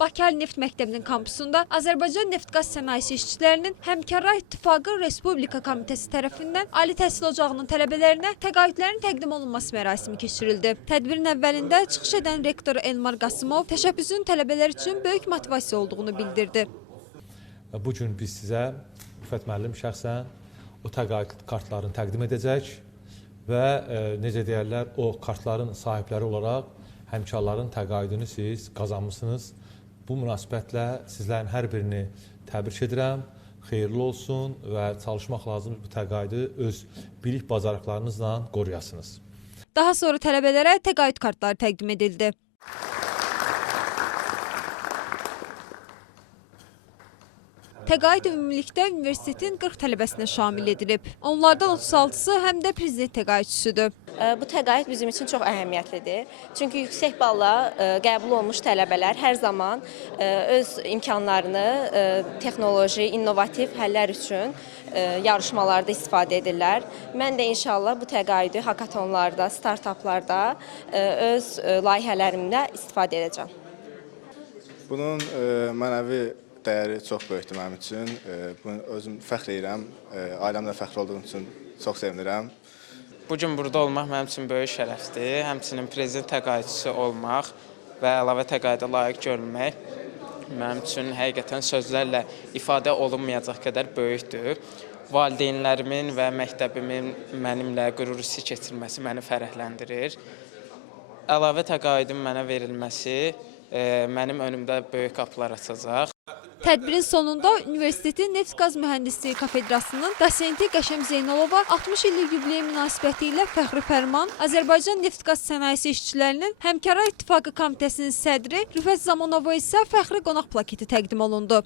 Bakı Neft Məktəbinin kampusunda Azərbaycan Neft-Qaz Sənayesi işçilərinin Həmkarlar İttifaqı Respublika Komitesi tərəfindən Ali Təhsil Ocağının tələbələrinə təqaüdlərin təqdim olunması mərasimi keçirildi. Tədbirin əvvəlində çıxış edən rektor Elmar Qasımov təşəbbüsün tələbələr üçün böyük motivasiya olduğunu bildirdi. Bu gün biz sizə Rüfət müəllim şəxsən o təqaüd kartlarını təqdim edəcək və necə deyərlər, o kartların sahibləri olaraq həmkarların təqaüdünü siz qazanmışsınız. Bu münasibətlə sizlərin hər birini təbrik edirəm. Xeyirli olsun və çalışmaq lazımdır bu təqaüdü öz bilik bacarıqlarınızla qoruyasınız. Daha sonra tələbələrə təqaüd kartları təqdim edildi. Təqaüd ümumilikdə universitetin 40 tələbəsinə şamil edilib. Onlardan 36-sı həm də prezident təqaüdçüsüdür. Bu təqaüd bizim üçün çox əhəmiyyətlidir. Çünki yüksək balla qəbul olmuş tələbələr hər zaman öz imkanlarını texnoloji, innovativ həllər üçün yarışmalarda istifadə edirlər. Mən də inşallah bu təqaüdü hakatonlarda, startaplarda öz layihələrimdə istifadə edəcəm. Bunun mənəvi dəyəri çox böyükdür mənim üçün. Özüm fəxr edirəm, ailəmlə fəxr olduğum üçün çox sevinirəm. Bugün burada olmaq mənim üçün böyük şərəfdir. Həmçinin prezident təqaüdçüsü olmaq və əlavə təqaüdə layiq görülmək mənim üçün həqiqətən sözlərlə ifadə olunmayacaq qədər böyükdür. Valideynlərimin və məktəbimin mənimlə qürur hissi keçirməsi məni fərəhləndirir. Əlavə təqaüdün mənə verilməsi mənim önümdə böyük qapılar açacaq. Tədbirin sonunda Universitetin Neft-Qaz Mühəndisliyi Kafedrasının dosenti Qəşəm Zeynalova 60 illik yubileyi münasibəti ilə fəxri fərman, Azərbaycan Neft-Qaz Sənayesi işçilərinin Həmkarlar İttifaqı Komitəsinin sədri Rüfət Zamanova isə fəxri qonaq plaketi təqdim olundu.